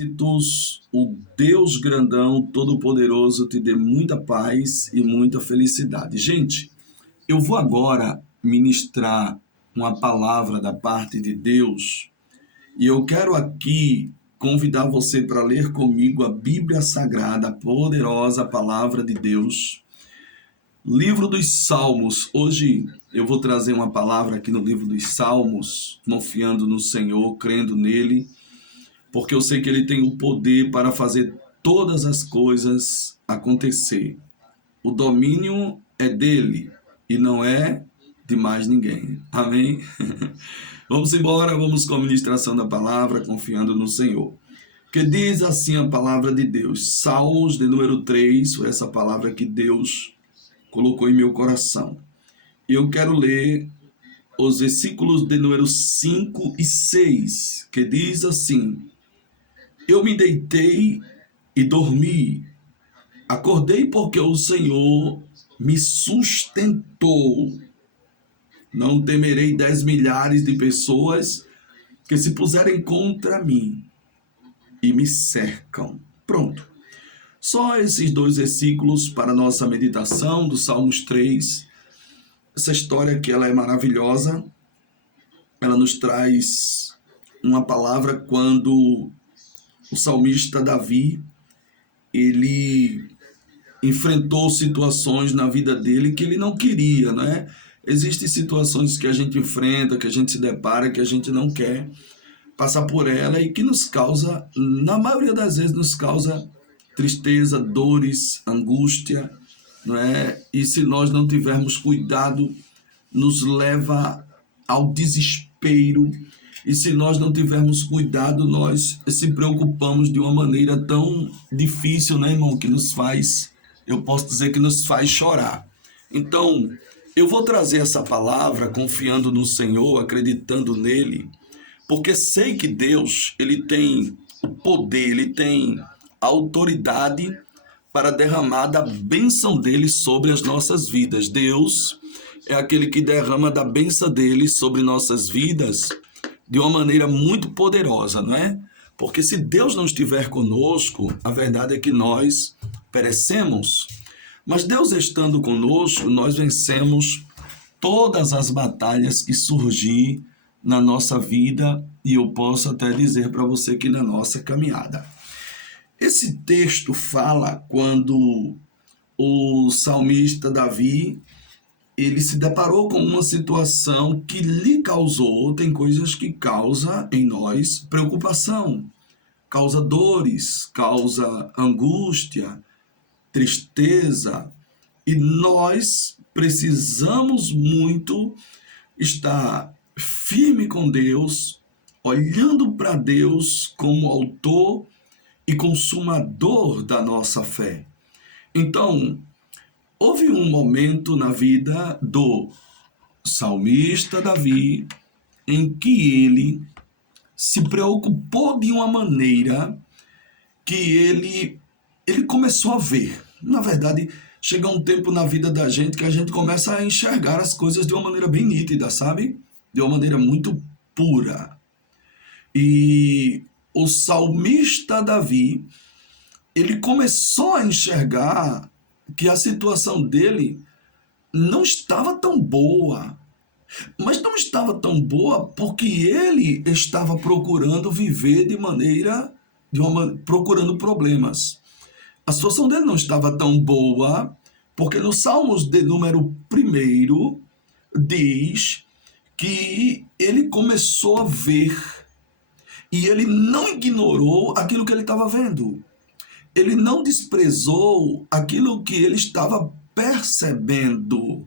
Exércitos, o Deus grandão, todo-poderoso, te dê muita paz e muita felicidade. Gente, eu vou agora ministrar uma palavra da parte de Deus e eu quero aqui convidar você para ler comigo a Bíblia Sagrada, a poderosa palavra de Deus. Livro dos Salmos. Hoje eu vou trazer uma palavra aqui no livro dos Salmos, confiando no Senhor, crendo nele, porque eu sei que ele tem o poder para fazer todas as coisas acontecer. O domínio é dele e não é de mais ninguém. Amém? Vamos embora, vamos com a ministração da palavra, confiando no Senhor. Que diz assim a palavra de Deus. Salmos de número 3, foi essa palavra que Deus colocou em meu coração. Eu quero ler os versículos de número 5 e 6, que diz assim: Eu me deitei e dormi, acordei porque o Senhor me sustentou. Não temerei 10 milhares de pessoas que se puserem contra mim e me cercam. Pronto. Só esses dois versículos para nossa meditação do Salmos 3. Essa história que ela é maravilhosa. Ela nos traz uma palavra quando o salmista Davi, ele enfrentou situações na vida dele que ele não queria, né? Existem situações que a gente enfrenta, que a gente se depara, que a gente não quer passar por ela e que nos causa, na maioria das vezes, nos causa tristeza, dores, angústia, não é? E se nós não tivermos cuidado, nos leva ao desespero. E se nós não tivermos cuidado, nós se preocupamos de uma maneira tão difícil, né, irmão? Que nos faz, eu posso dizer que nos faz chorar. Então, eu vou trazer essa palavra confiando no Senhor, acreditando nele, porque sei que Deus, ele tem o poder, ele tem a autoridade para derramar da bênção dele sobre as nossas vidas. Deus é aquele que derrama da bênção dele sobre nossas vidas de uma maneira muito poderosa, não é? Porque se Deus não estiver conosco, a verdade é que nós perecemos. Mas Deus estando conosco, nós vencemos todas as batalhas que surgir na nossa vida, e eu posso até dizer para você que na nossa caminhada. Esse texto fala quando o salmista Davi, ele se deparou com uma situação que lhe causou, tem coisas que causam em nós preocupação, causa dores, causa angústia, tristeza, e nós precisamos muito estar firme com Deus, olhando para Deus como autor e consumador da nossa fé. Então, houve um momento na vida do salmista Davi em que ele se preocupou de uma maneira que ele começou a ver. Na verdade, chega um tempo na vida da gente que a gente começa a enxergar as coisas de uma maneira bem nítida, sabe? De uma maneira muito pura. E o salmista Davi, ele começou a enxergar que a situação dele não estava tão boa. Mas não estava tão boa porque ele estava procurando viver procurando problemas. A situação dele não estava tão boa porque no Salmos de número 1 diz que ele começou a ver e ele não ignorou aquilo que ele estava vendo. Ele não desprezou aquilo que ele estava percebendo.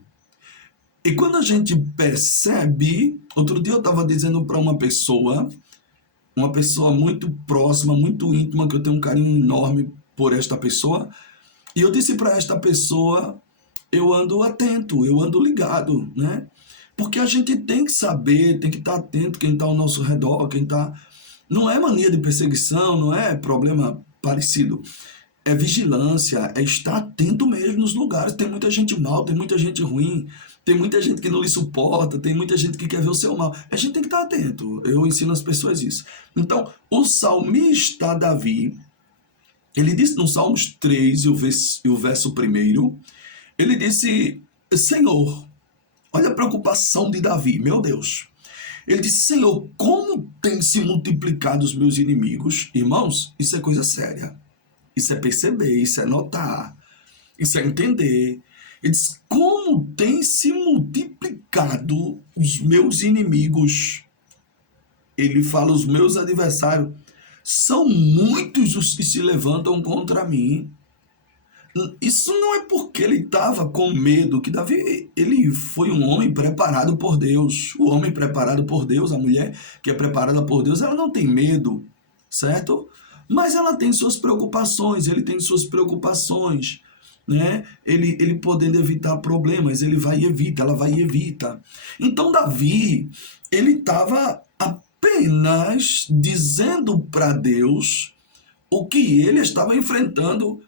E quando a gente percebe, outro dia eu estava dizendo para uma pessoa muito próxima, muito íntima, que eu tenho um carinho enorme por esta pessoa, e eu disse para esta pessoa, eu ando atento, eu ando ligado, né? Porque a gente tem que saber, tem que estar atento quem está ao nosso redor, quem está... Não é mania de perseguição, não é problema parecido. É vigilância, é estar atento mesmo nos lugares. Tem muita gente mal, tem muita gente ruim. Tem muita gente que não lhe suporta, tem muita gente que quer ver o seu mal. A gente tem que estar atento. Eu ensino as pessoas isso. Então, o salmista Davi, ele disse no Salmos 3, e o verso 1, ele disse: Senhor, olha a preocupação de Davi, meu Deus. Ele disse: Senhor, como tem se multiplicado os meus inimigos? Irmãos, isso é coisa séria. Isso é perceber, isso é notar, isso é entender. Ele diz: como tem se multiplicado os meus inimigos? Ele fala: os meus adversários. São muitos os que se levantam contra mim. Isso não é porque ele estava com medo, que Davi, ele foi um homem preparado por Deus. O homem preparado por Deus, a mulher que é preparada por Deus, ela não tem medo, certo? Mas ela tem suas preocupações, ele tem suas preocupações, né? Ele podendo evitar problemas, ele vai e evita, ela vai e evita. Então Davi, ele estava apenas dizendo para Deus o que ele estava enfrentando,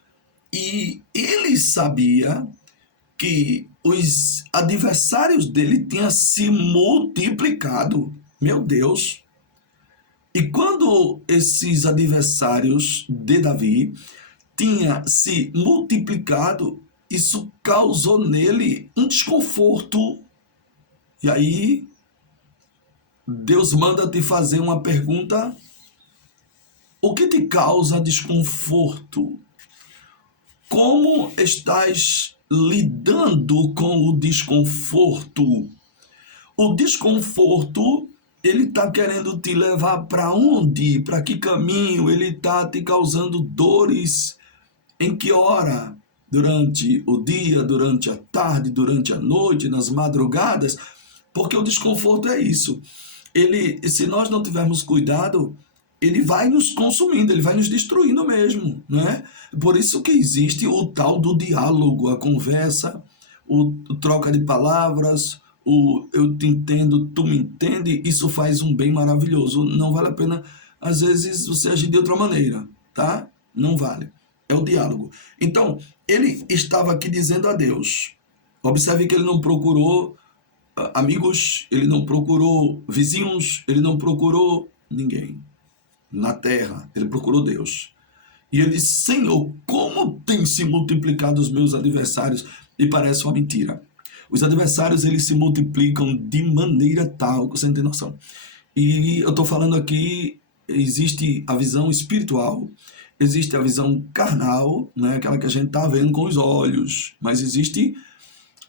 e ele sabia que os adversários dele tinham se multiplicado. Meu Deus! E quando esses adversários de Davi tinham se multiplicado, isso causou nele um desconforto. E aí, Deus manda te fazer uma pergunta: o que te causa desconforto? Como estás lidando com o desconforto? O desconforto, ele está querendo te levar para onde? Para que caminho? Ele está te causando dores em que hora? Durante o dia, durante a tarde, durante a noite, nas madrugadas? Porque o desconforto é isso. Se nós não tivermos cuidado, ele vai nos consumindo, ele vai nos destruindo mesmo, né? Por isso que existe o tal do diálogo, a conversa, o troca de palavras, o eu te entendo, tu me entende, isso faz um bem maravilhoso. Não vale a pena, às vezes, você agir de outra maneira, tá? Não vale. É o diálogo. Então, ele estava aqui dizendo a Deus. Observe que ele não procurou amigos, ele não procurou vizinhos, ele não procurou ninguém na terra, ele procurou Deus. E ele disse: Senhor, como tem se multiplicado os meus adversários? E parece uma mentira. Os adversários, eles se multiplicam de maneira tal, que você não tem noção. E eu estou falando aqui, existe a visão espiritual, existe a visão carnal, né, aquela que a gente está vendo com os olhos, mas existe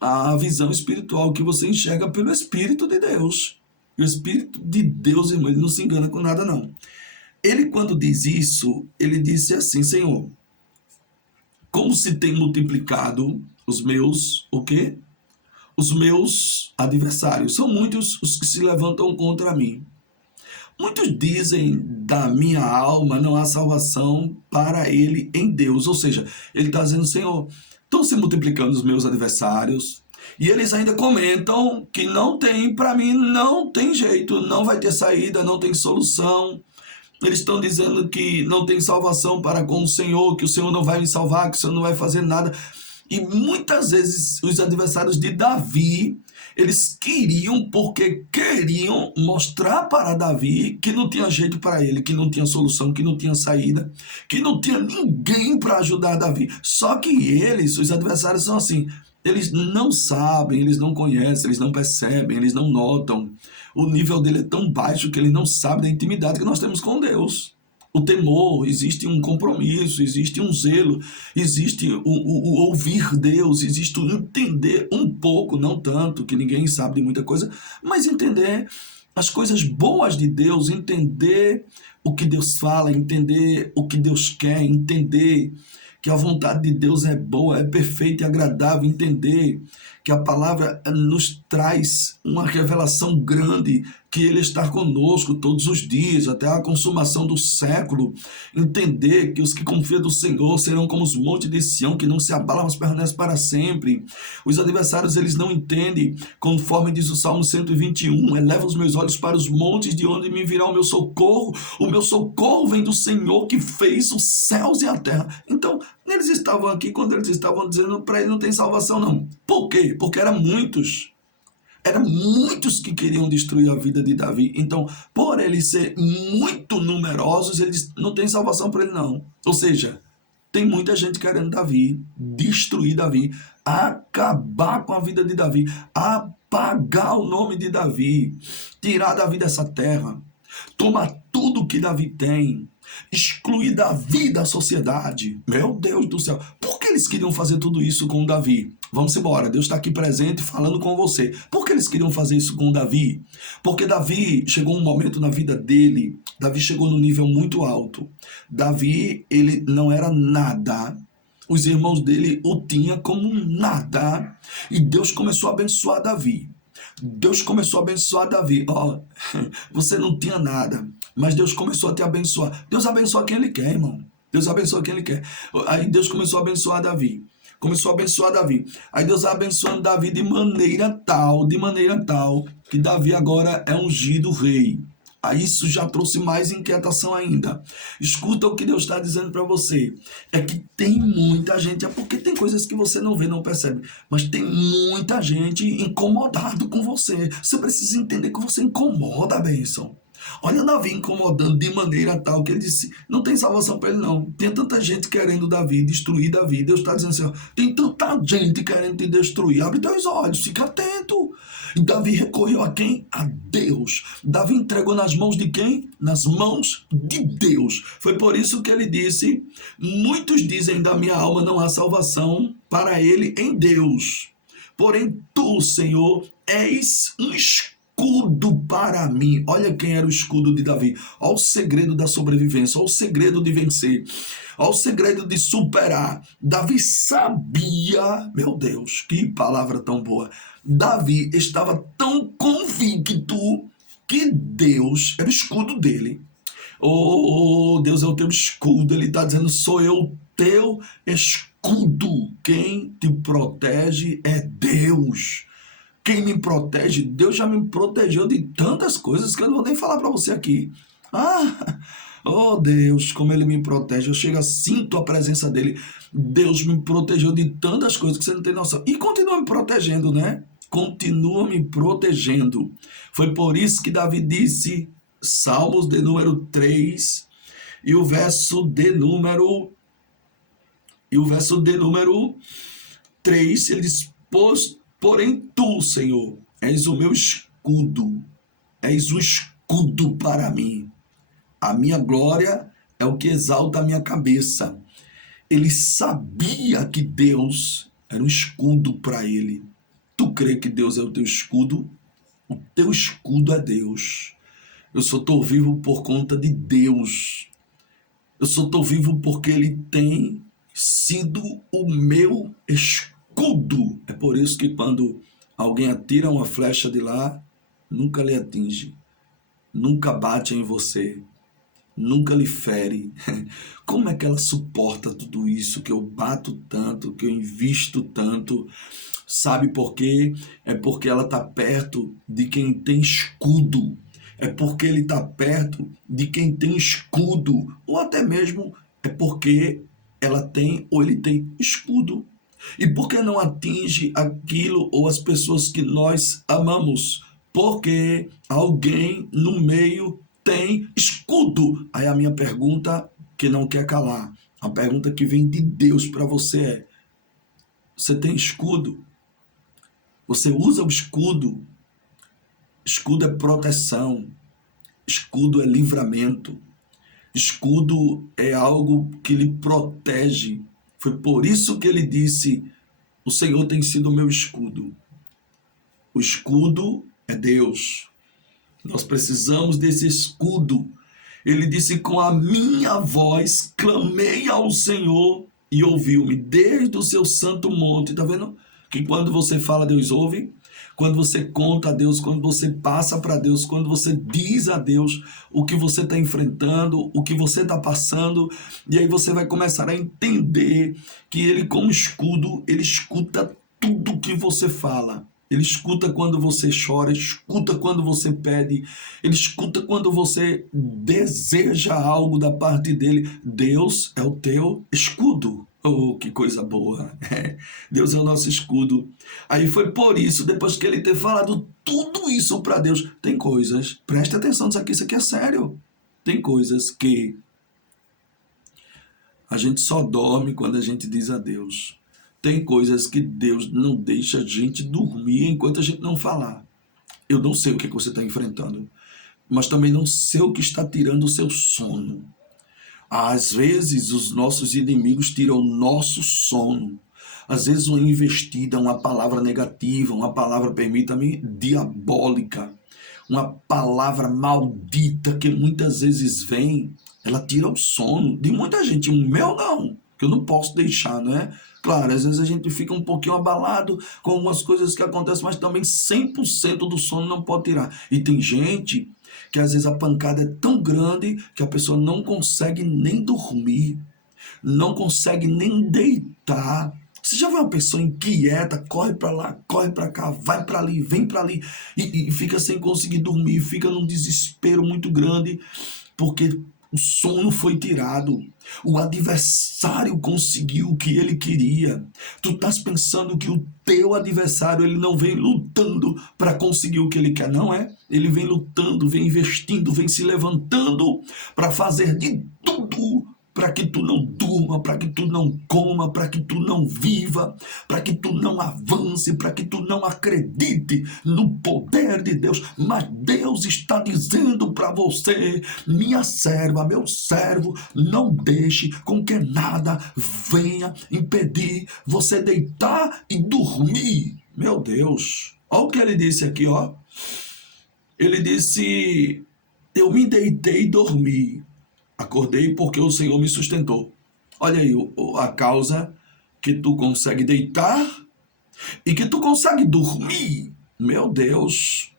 a visão espiritual que você enxerga pelo Espírito de Deus. E o Espírito de Deus, irmão, ele não se engana com nada, não. Ele, quando diz isso, ele disse assim: Senhor, como se tem multiplicado os meus, o quê? Os meus adversários. São muitos os que se levantam contra mim. Muitos dizem: da minha alma não há salvação para ele em Deus. Ou seja, ele está dizendo: Senhor, estão se multiplicando os meus adversários. E eles ainda comentam que não tem, para mim, não tem jeito, não vai ter saída, não tem solução. Eles estão dizendo que não tem salvação para com o Senhor, que o Senhor não vai me salvar, que o Senhor não vai fazer nada. E muitas vezes os adversários de Davi, eles queriam, porque queriam mostrar para Davi que não tinha jeito para ele, que não tinha solução, que não tinha saída, que não tinha ninguém para ajudar Davi. Só que eles, os adversários, são assim: eles não sabem, eles não conhecem, eles não percebem, eles não notam. O nível dele é tão baixo que ele não sabe da intimidade que nós temos com Deus. O temor, existe um compromisso, existe um zelo, existe o ouvir Deus, existe o entender um pouco, não tanto, que ninguém sabe de muita coisa, mas entender as coisas boas de Deus, entender o que Deus fala, entender o que Deus quer, entender que a vontade de Deus é boa, é perfeita e agradável, entender que a palavra nos traz uma revelação grande, que Ele está conosco todos os dias, até a consumação do século. Entender que os que confiam do Senhor serão como os montes de Sião, que não se abalam, mas permanecem para sempre. Os adversários, eles não entendem, conforme diz o Salmo 121, eleva os meus olhos para os montes, de onde me virá o meu socorro vem do Senhor que fez os céus e a terra. Então, eles estavam aqui, quando eles estavam dizendo para ele não tem salvação não. Por quê? Porque eram muitos. Eram muitos que queriam destruir a vida de Davi. Então, por ele ser muito numerosos, eles não tem salvação para ele não. Ou seja, tem muita gente querendo Davi, destruir Davi, acabar com a vida de Davi, apagar o nome de Davi, tirar Davi dessa terra, tomar tudo que Davi tem, excluir Davi da sociedade. Meu Deus do céu, por que eles queriam fazer tudo isso com Davi? Vamos embora, Deus está aqui presente falando com você. Por que eles queriam fazer isso com Davi? Porque Davi chegou um momento na vida dele, Davi chegou num nível muito alto. Davi, ele não era nada. Os irmãos dele o tinham como nada. E Deus começou a abençoar Davi. Deus começou a abençoar Davi. Ó, você não tinha nada, mas Deus começou a te abençoar. Deus abençoa quem Ele quer, irmão. Deus abençoa quem Ele quer. Aí Deus começou a abençoar Davi. Começou a abençoar Davi. Aí Deus abençoando Davi de maneira tal, que Davi agora é ungido rei. Aí isso já trouxe mais inquietação ainda. Escuta o que Deus está dizendo para você. É que tem muita gente, é porque tem coisas que você não vê, não percebe, mas tem muita gente incomodado com você. Você precisa entender que você incomoda a bênção. Olha Davi incomodando de maneira tal que ele disse, não tem salvação para ele não. Tem tanta gente querendo Davi, destruir Davi. Deus está dizendo assim, ó, tem tanta gente querendo te destruir. Abre teus olhos, fica atento. E Davi recorreu a quem? A Deus. Davi entregou nas mãos de quem? Nas mãos de Deus. Foi por isso que ele disse, muitos dizem da minha alma não há salvação para ele em Deus. Porém tu, Senhor, és um escudo para mim. Olha quem era o escudo de Davi. Olha o segredo da sobrevivência, olha o segredo de vencer, olha o segredo de superar. Davi sabia, meu Deus, que palavra tão boa. Davi estava tão convicto que Deus era o escudo dele. Oh, Deus é o teu escudo. Ele está dizendo, sou eu teu escudo. Quem te protege é Deus. Quem me protege, Deus já me protegeu de tantas coisas que eu não vou nem falar para você aqui. Oh Deus, como Ele me protege. Eu chego, sinto a presença dEle. Deus me protegeu de tantas coisas que você não tem noção. E continua me protegendo, né? Continua me protegendo. Foi por isso que Davi disse, Salmos de número 3, e o verso de número 3, ele diz, porém tu, Senhor, és o meu escudo, és um escudo para mim. A minha glória é o que exalta a minha cabeça. Ele sabia que Deus era um escudo para ele. Tu crê que Deus é o teu escudo? O teu escudo é Deus. Eu só estou vivo por conta de Deus. Eu só estou vivo porque Ele tem sido o meu escudo. É por isso que quando alguém atira uma flecha de lá, nunca lhe atinge, nunca bate em você, nunca lhe fere. Como é que ela suporta tudo isso, que eu bato tanto, que eu invisto tanto? Sabe por quê? É porque ela está perto de quem tem escudo. É porque ele está perto de quem tem escudo. Ou até mesmo é porque ela tem ou ele tem escudo. E por que não atinge aquilo ou as pessoas que nós amamos? Porque alguém no meio tem escudo. Aí a minha pergunta que não quer calar, a pergunta que vem de Deus para você é, você tem escudo? Você usa o escudo? Escudo é proteção, escudo é livramento, escudo é algo que lhe protege. Foi por isso que ele disse, o Senhor tem sido o meu escudo. O escudo é Deus. Nós precisamos desse escudo. Ele disse, com a minha voz clamei ao Senhor e ouviu-me desde o seu santo monte. Está vendo? Que quando você fala, Deus ouve. Quando você conta a Deus, quando você passa para Deus, quando você diz a Deus o que você está enfrentando, o que você está passando, e aí você vai começar a entender que Ele, como escudo, Ele escuta tudo que você fala. Ele escuta quando você chora, escuta quando você pede, Ele escuta quando você deseja algo da parte dEle. Deus é o teu escudo. Oh, que coisa boa. Deus é o nosso escudo. Aí foi por isso, depois que ele ter falado tudo isso para Deus. Tem coisas, preste atenção nisso aqui é sério. Tem coisas que a gente só dorme quando a gente diz a Deus. Tem coisas que Deus não deixa a gente dormir enquanto a gente não falar. Eu não sei o que você está enfrentando, mas também não sei o que está tirando o seu sono. Às vezes os nossos inimigos tiram o nosso sono. Às vezes uma investida, uma palavra negativa, uma palavra, permita-me, diabólica, uma palavra maldita que muitas vezes vem, ela tira o sono de muita gente. O meu não, que eu não posso deixar, não é? Claro, às vezes a gente fica um pouquinho abalado com algumas coisas que acontecem, mas também 100% do sono não pode tirar. E tem gente que às vezes a pancada é tão grande que a pessoa não consegue nem dormir, não consegue nem deitar. Você já viu uma pessoa inquieta, corre para lá, corre para cá, vai para ali, vem para ali, e fica sem conseguir dormir, fica num desespero muito grande, porque o sono foi tirado. O adversário conseguiu o que ele queria. Tu estás pensando que o teu adversário ele não vem lutando para conseguir o que ele quer, não é? Ele vem lutando, vem investindo, vem se levantando para fazer de tudo para que tu não durma, para que tu não coma, para que tu não viva, para que tu não avance, para que tu não acredite no poder de Deus. Mas Deus está dizendo para você, minha serva, meu servo, não deixe com que nada venha impedir você deitar e dormir. Meu Deus, olha o que ele disse aqui, ó. Ele disse, eu me deitei e dormi. Acordei porque o Senhor me sustentou. Olha aí a causa que tu consegue deitar e que tu consegue dormir. Meu Deus.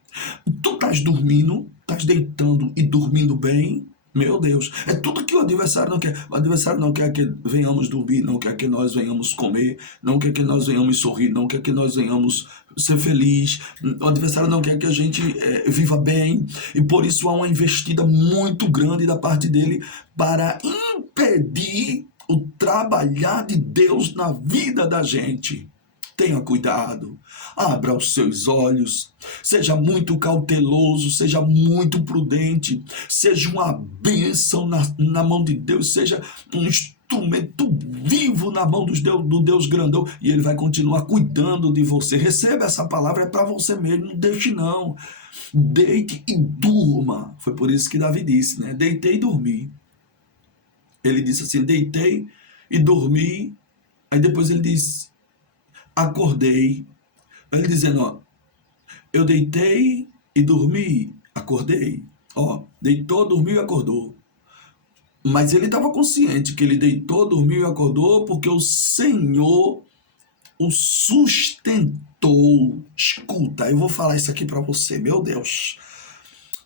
Tu estás dormindo, estás deitando e dormindo bem. Meu Deus. É tudo que o adversário não quer. O adversário não quer que venhamos dormir, não quer que nós venhamos comer, não quer que nós venhamos sorrir, não quer que nós venhamos ser felizes. O adversário não quer que a gente viva bem. E por isso há uma investida muito grande da parte dele para impedir o trabalhar de Deus na vida da gente. Tenha cuidado, abra os seus olhos, seja muito cauteloso, seja muito prudente, seja uma bênção na mão de Deus, seja um instrumento vivo na mão do Deus grandão, e Ele vai continuar cuidando de você. Receba essa palavra, é para você mesmo, não deixe não. Deite e durma. Foi por isso que Davi disse, né? Deitei e dormi. Ele disse assim, deitei e dormi, aí depois ele disse, acordei. Ele dizendo, ó, eu deitei e dormi, acordei. Ó, deitou, dormiu e acordou. Mas ele estava consciente que ele deitou, dormiu e acordou porque o Senhor o sustentou. Escuta, eu vou falar isso aqui para você, meu Deus.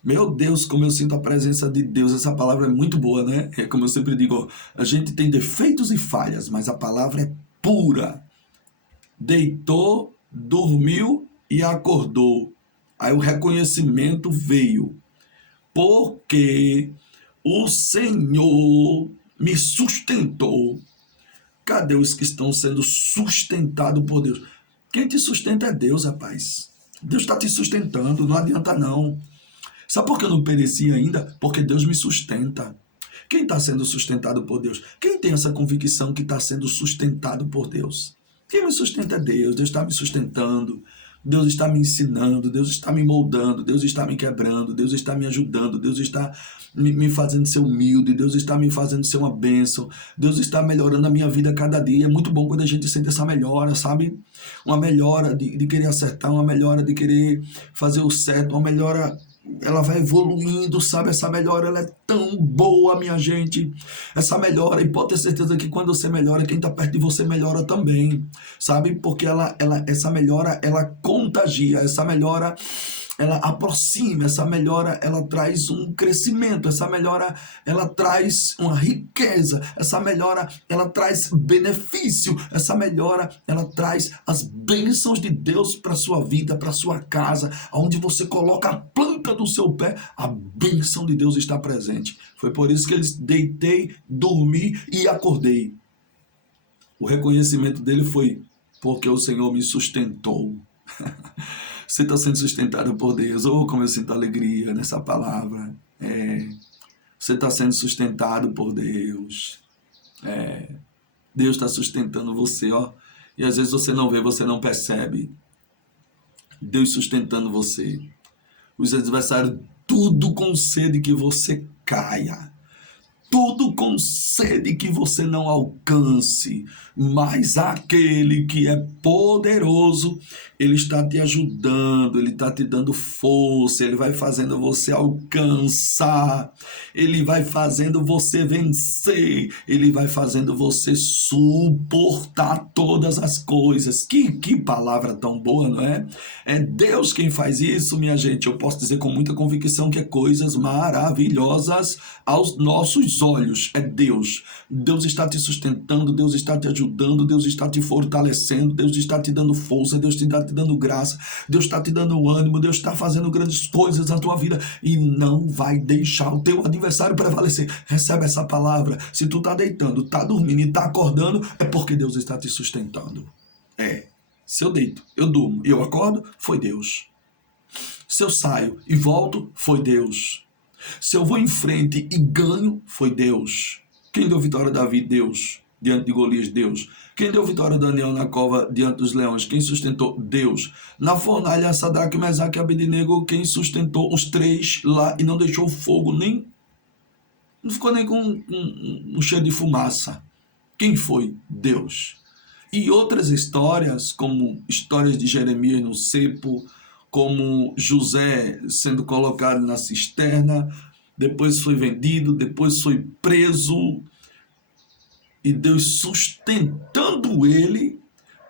Meu Deus, como eu sinto a presença de Deus. Essa palavra é muito boa, né? É como eu sempre digo, ó, a gente tem defeitos e falhas, mas a palavra é pura. Deitou, dormiu e acordou. Aí o reconhecimento veio. Porque o Senhor me sustentou. Cadê os que estão sendo sustentados por Deus? Quem te sustenta é Deus, rapaz. Deus está te sustentando, não adianta não. Sabe por que eu não pereci ainda? Porque Deus me sustenta. Quem está sendo sustentado por Deus? Quem tem essa convicção que está sendo sustentado por Deus? Quem me sustenta é Deus. Deus está me sustentando. Deus está me ensinando. Deus está me moldando. Deus está me quebrando. Deus está me ajudando. Deus está me fazendo ser humilde. Deus está me fazendo ser uma bênção. Deus está melhorando a minha vida a cada dia. É muito bom quando a gente sente essa melhora, sabe? Uma melhora de querer acertar, uma melhora de querer fazer o certo, uma melhora... Ela vai evoluindo, sabe? Essa melhora, ela é tão boa, minha gente. Essa melhora, e pode ter certeza que quando você melhora, quem está perto de você melhora também, sabe? Porque essa melhora, ela contagia, essa melhora, ela aproxima, essa melhora, ela traz um crescimento, essa melhora, ela traz uma riqueza, essa melhora, ela traz benefício, essa melhora, ela traz as bênçãos de Deus para sua vida, para sua casa, onde você coloca a planta do seu pé, a bênção de Deus está presente. Foi por isso que eles deitei, dormi e acordei. O reconhecimento dele foi porque o Senhor me sustentou. Você está sendo sustentado por Deus. Oh, como eu sinto alegria nessa palavra. Você está sendo sustentado por Deus. Deus está sustentando você, ó. E às vezes você não vê, você não percebe. Deus sustentando você. Os adversários, tudo com sede que você caia. Tudo com sede que você não alcance, mas aquele que é poderoso, ele está te ajudando, ele está te dando força, ele vai fazendo você alcançar, ele vai fazendo você vencer, ele vai fazendo você suportar todas as coisas. Que palavra tão boa, não é? É Deus quem faz isso, minha gente. Eu posso dizer com muita convicção que é coisas maravilhosas aos nossos olhos. É Deus. Deus está te sustentando, Deus está te ajudando, Deus está te fortalecendo, Deus está te dando força, Deus está te dando graça, Deus está te dando ânimo, Deus está fazendo grandes coisas na tua vida e não vai deixar o teu adversário prevalecer. Recebe essa palavra. Se tu está deitando, está dormindo e está acordando, é porque Deus está te sustentando. Se eu deito, eu durmo e eu acordo, foi Deus. Se eu saio e volto, foi Deus. Se eu vou em frente e ganho, foi Deus. Quem deu vitória a Davi? Deus. Diante de Golias? Deus. Quem deu vitória a Daniel na cova diante dos leões? Quem sustentou? Deus. Na fornalha, Sadraque, Mesaque e Abednego, quem sustentou os três lá e não deixou fogo nem... Não ficou nem com um cheiro de fumaça. Quem foi? Deus. E outras histórias, como histórias de Jeremias no cepo, como José sendo colocado na cisterna, depois foi vendido, depois foi preso, e Deus sustentando ele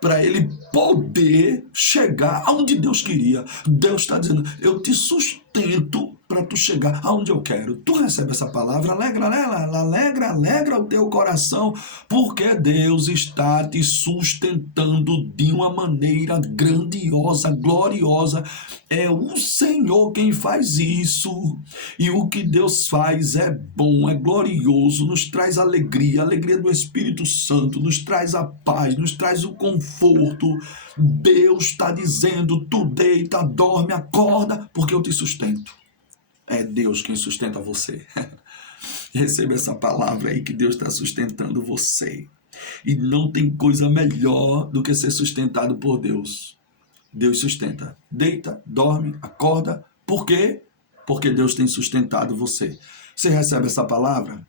para ele poder chegar aonde Deus queria. Deus está dizendo, eu te sustento para tu chegar aonde eu quero. Tu recebe essa palavra, alegra o teu coração, porque Deus está te sustentando de uma maneira grandiosa, gloriosa. É o Senhor quem faz isso, e o que Deus faz é bom, é glorioso, nos traz alegria, alegria do Espírito Santo, nos traz a paz, nos traz o conforto. Deus está dizendo, tu deita, dorme, acorda, porque eu te sustento. É Deus quem sustenta você. Receba essa palavra aí, que Deus está sustentando você. E não tem coisa melhor do que ser sustentado por Deus. Deus sustenta. Deita, dorme, acorda. Por quê? Porque Deus tem sustentado você. Você recebe essa palavra?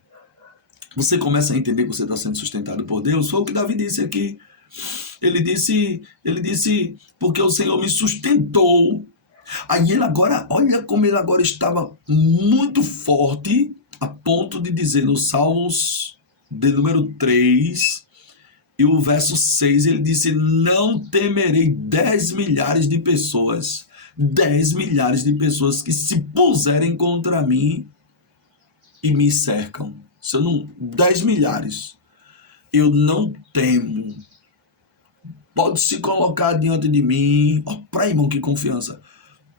Você começa a entender que você está sendo sustentado por Deus? Foi o que Davi disse aqui. Ele disse, porque o Senhor me sustentou. Aí ele agora, olha como ele agora estava muito forte, a ponto de dizer no Salmos de número 3, e o verso 6, ele disse, não temerei 10 milhares de pessoas, 10 milhares de pessoas que se puserem contra mim e me cercam. Se eu não, 10 milhares, eu não temo. Pode se colocar diante de mim, para irmão, que confiança.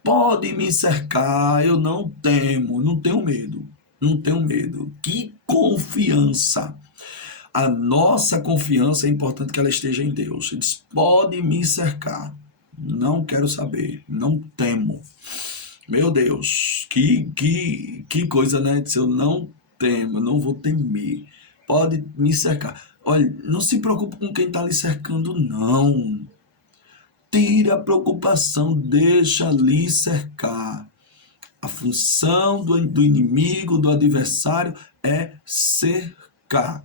Pode me cercar, eu não temo, não tenho medo, não tenho medo. Que confiança! A nossa confiança é importante que ela esteja em Deus. Ele diz, pode me cercar, não quero saber, não temo. Meu Deus, que coisa, né? Se eu não temo, eu não vou temer. Pode me cercar. Olha, não se preocupe com quem está lhe cercando, não. Tire a preocupação, deixa lhe cercar. A função do inimigo, do adversário, é cercar.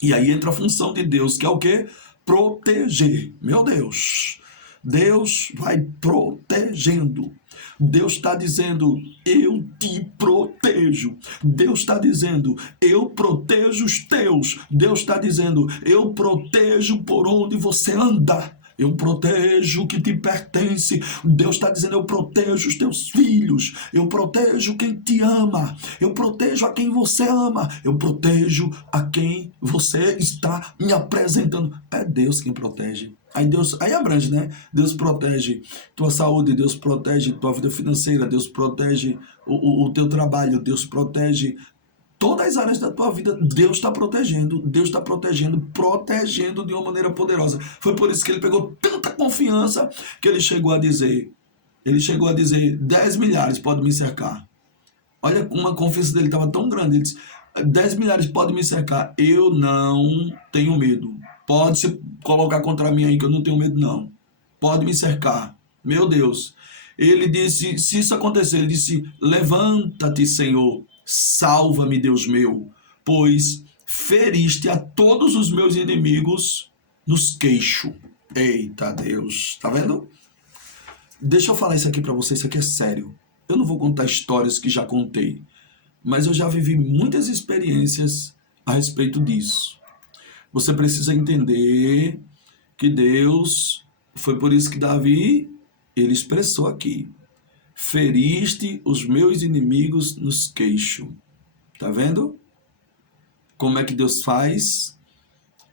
E aí entra a função de Deus, que é o quê? Proteger. Meu Deus, Deus vai protegendo. Deus está dizendo, eu te protejo. Deus está dizendo, eu protejo os teus. Deus está dizendo, eu protejo por onde você anda. Eu protejo o que te pertence. Deus está dizendo, eu protejo os teus filhos. Eu protejo quem te ama. Eu protejo a quem você ama. Eu protejo a quem você está me apresentando. É Deus quem protege. Aí abrange, né? Deus protege tua saúde, Deus protege tua vida financeira, Deus protege o teu trabalho, Deus protege todas as áreas da tua vida, Deus está protegendo, protegendo de uma maneira poderosa. Foi por isso que ele pegou tanta confiança que ele chegou a dizer, 10 milhares podem me cercar. Olha, uma confiança dele estava tão grande, ele disse, 10 milhares podem me cercar, eu não tenho medo. Pode se colocar contra mim aí que eu não tenho medo não. Pode me cercar. Meu Deus. Ele disse, se isso acontecer, ele disse, levanta-te, Senhor, salva-me, Deus meu, pois feriste a todos os meus inimigos nos queixos. Eita Deus, tá vendo? Deixa eu falar isso aqui pra você, isso aqui é sério. Eu não vou contar histórias que já contei, mas eu já vivi muitas experiências a respeito disso. Você precisa entender que Deus, foi por isso que Davi, ele expressou aqui, feriste os meus inimigos nos queixos. Tá vendo? Como é que Deus faz?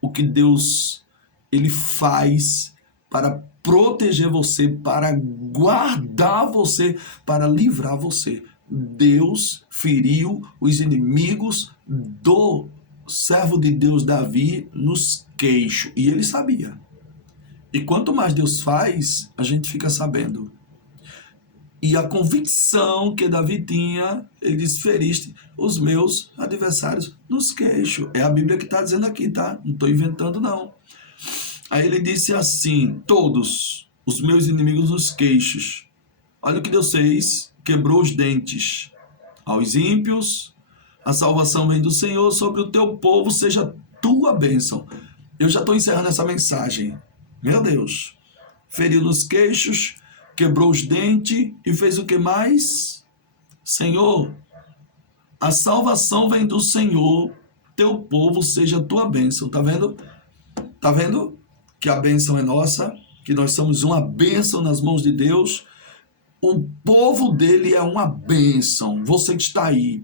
O que Deus, ele faz para proteger você, para guardar você, para livrar você. Deus feriu os inimigos do servo de Deus Davi nos queixos. E ele sabia. E quanto mais Deus faz, a gente fica sabendo. E a convicção que Davi tinha, ele disse, feriste os meus adversários nos queixos. É a Bíblia que está dizendo aqui, tá? Não estou inventando, não. Aí ele disse assim, todos os meus inimigos nos queixos. Olha o que Deus fez, quebrou os dentes. Aos ímpios, a salvação vem do Senhor, sobre o teu povo seja tua bênção. Eu já estou encerrando essa mensagem. Meu Deus. Feriu nos queixos, quebrou os dentes e fez o que mais? Senhor, a salvação vem do Senhor, teu povo seja tua bênção. Tá vendo? Tá vendo? Que a bênção é nossa, que nós somos uma bênção nas mãos de Deus. O povo dele é uma bênção. Você que está aí,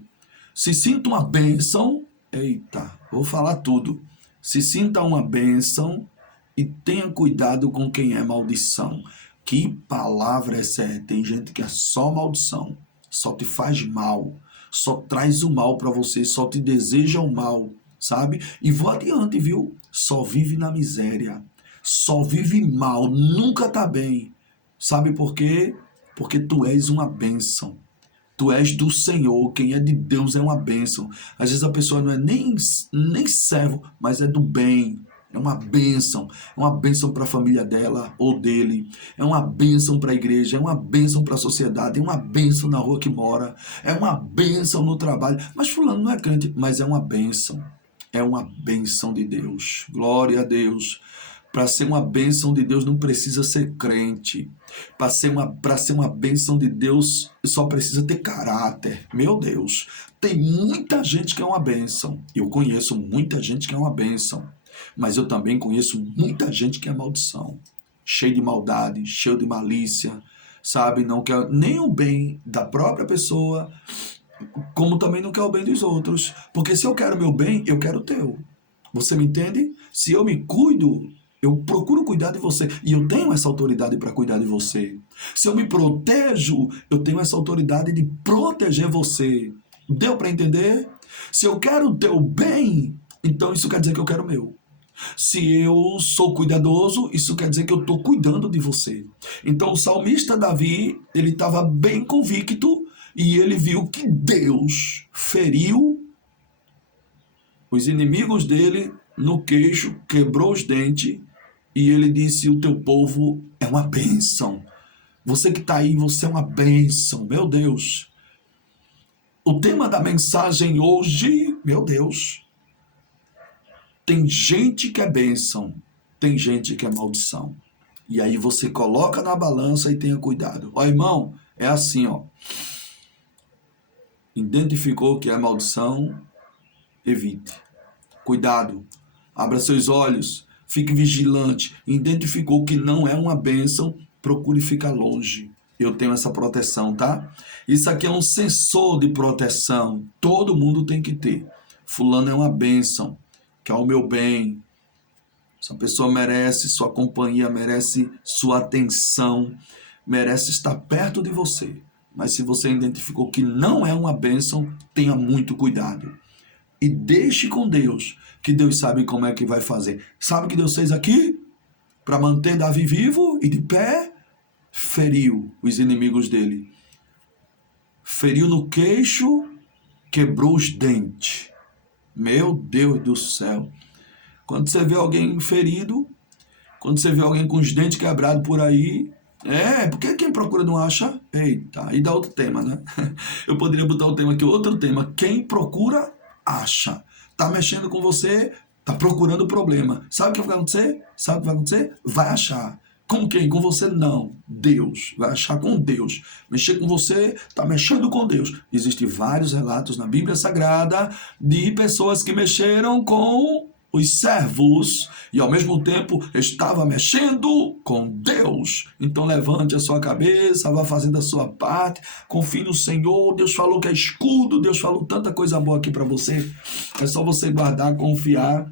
se sinta uma bênção. Eita, vou falar tudo. Se sinta uma bênção e tenha cuidado com quem é maldição. Que palavra essa é? Tem gente que é só maldição, só te faz mal, só traz o mal para você, só te deseja o mal, sabe? E vou adiante, viu? Só vive na miséria, só vive mal, nunca tá bem. Sabe por quê? Porque tu és uma bênção. Tu és do Senhor, quem é de Deus é uma bênção. Às vezes a pessoa não é nem servo, mas é do bem. É uma bênção para a família dela ou dele, é uma bênção para a igreja, é uma bênção para a sociedade, é uma bênção na rua que mora, é uma bênção no trabalho. Mas fulano não é crente, mas é uma bênção de Deus. Glória a Deus. Para ser uma bênção de Deus não precisa ser crente. Para ser uma bênção de Deus só precisa ter caráter. Meu Deus, tem muita gente que é uma bênção. Eu conheço muita gente que é uma bênção. Mas eu também conheço muita gente que é maldição. Cheio de maldade, cheio de malícia, sabe? Não quer nem o bem da própria pessoa, como também não quer o bem dos outros. Porque se eu quero meu bem, eu quero o teu. Você me entende? Se eu me cuido, eu procuro cuidar de você. E eu tenho essa autoridade para cuidar de você. Se eu me protejo, eu tenho essa autoridade de proteger você. Deu para entender? Se eu quero o teu bem, então isso quer dizer que eu quero o meu. Se eu sou cuidadoso, isso quer dizer que eu estou cuidando de você. Então o salmista Davi, ele estava bem convicto e ele viu que Deus feriu os inimigos dele no queixo, quebrou os dentes e ele disse, o teu povo é uma bênção. Você que está aí, você é uma bênção, meu Deus. O tema da mensagem hoje, meu Deus, tem gente que é bênção, tem gente que é maldição. E aí você coloca na balança e tenha cuidado. Ó, irmão, é assim, ó. Identificou que é maldição, evite. Cuidado, abra seus olhos, fique vigilante. Identificou que não é uma bênção, procure ficar longe. Eu tenho essa proteção, tá? Isso aqui é um sensor de proteção. Todo mundo tem que ter. Fulano é uma bênção, que é o meu bem. Essa pessoa merece sua companhia, merece sua atenção, merece estar perto de você. Mas se você identificou que não é uma bênção, tenha muito cuidado. e deixe com Deus, que Deus sabe como é que vai fazer. Sabe o que Deus fez aqui? Para manter Davi vivo e de pé, feriu os inimigos dele. Feriu no queixo, quebrou os dentes. Meu Deus do céu. Quando você vê alguém ferido, quando você vê alguém com os dentes quebrados por aí, porque quem procura não acha. Eita, e dá outro tema, né? Eu poderia botar o tema aqui, outro tema. Quem procura, acha. Tá mexendo com você, tá procurando problema. Sabe o que vai acontecer? Sabe o que vai acontecer? Vai achar. Com quem? Com você? Não. Deus. Vai achar com Deus. Mexer com você, tá mexendo com Deus. Existem vários relatos na Bíblia Sagrada de pessoas que mexeram com os servos e ao mesmo tempo estava mexendo com Deus. Então levante a sua cabeça, vá fazendo a sua parte, confie no Senhor. Deus falou que é escudo, Deus falou tanta coisa boa aqui para você. É só você guardar, confiar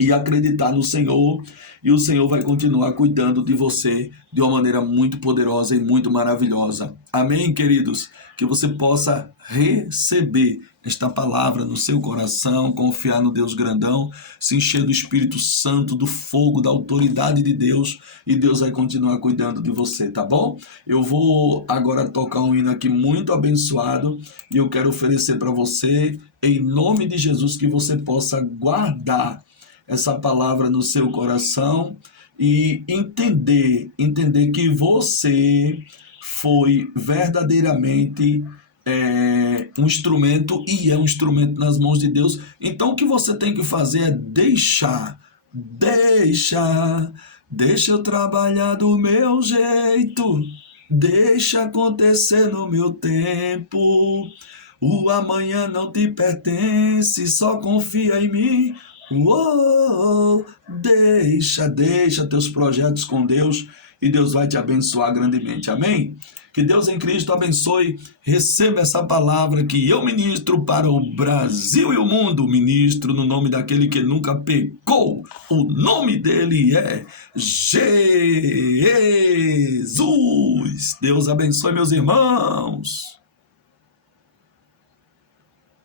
e acreditar no Senhor, e o Senhor vai continuar cuidando de você de uma maneira muito poderosa e muito maravilhosa. Amém, queridos? Que você possa receber esta palavra no seu coração, confiar no Deus grandão, se encher do Espírito Santo, do fogo, da autoridade de Deus, e Deus vai continuar cuidando de você, tá bom? Eu vou agora tocar um hino aqui muito abençoado, e eu quero oferecer para você, em nome de Jesus, que você possa guardar essa palavra no seu coração e entender que você foi verdadeiramente um instrumento, e é um instrumento nas mãos de Deus. Então o que você tem que fazer é deixa eu trabalhar do meu jeito, deixa acontecer no meu tempo, o amanhã não te pertence, só confia em mim. Deixa teus projetos com Deus e Deus vai te abençoar grandemente. Amém? Que Deus em Cristo abençoe. Receba essa palavra que eu ministro para o Brasil e o mundo. Ministro no nome daquele que nunca pecou. O nome dele é Jesus. Deus abençoe, meus irmãos.